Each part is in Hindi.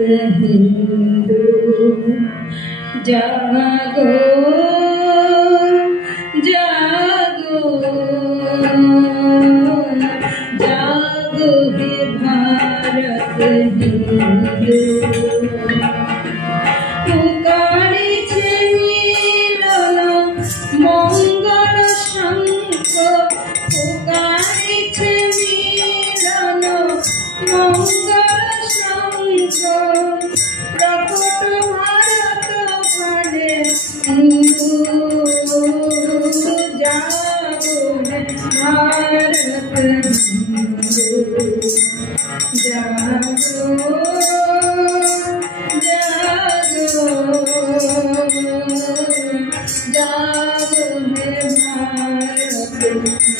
हिंदू जागो जागो जागो हे भारत हिंदू पुकारिছে মিলন মঙ্গল শঙ্খ পুকারিছে মিলন মঙ্গল শঙ্খ প্রকট ভারত ভারে হিন্দু জাগো ভারত হিন্দু জাগো जागो जागो हे भारत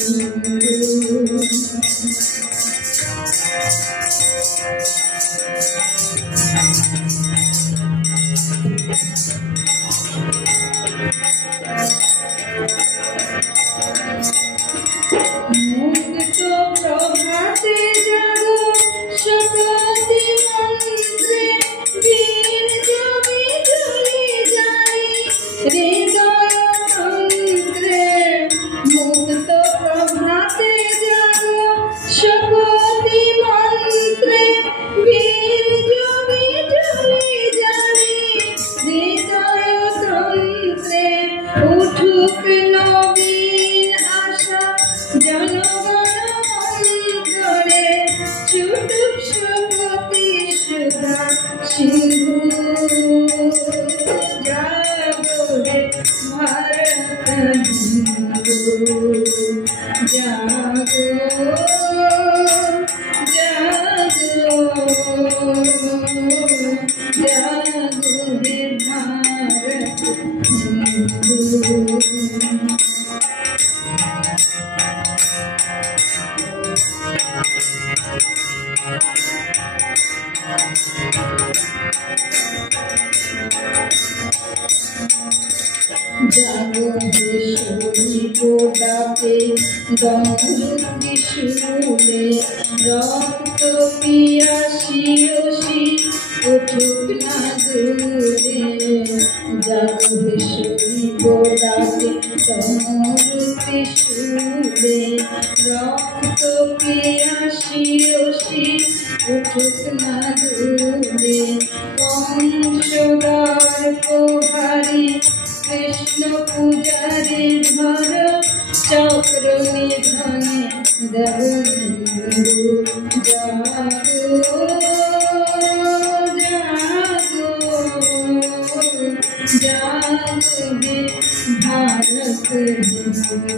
हिंदू मुक्त प्रभाते जागो शताब्दी मंत्रे वीर जमी जली जाई हृदय तंत्रे मुक्त प्रभाते जागो शताब्दी मंत्रे वीर जमी जली जाई हृदय तंत्रे उठुक नवीन आशा जनगण अंतरे छुटुक शक्ति सुधा सिंधु जागो हे भारत हिंदू जागो जागो जागो हे भारत हिंदू जागो हेश्वरी को डाके दमरुति शूले रक्त पियासी उठुक ना दूरे जागो हेश्वरी को डाके दमरुति शूले रक्त पियासी उठुक ना दूरे कंसदार को भारी कृष्ण पुजारी धर चक्र निधने देव हिंदू जागो जागो जागो हे भारत हिंदू।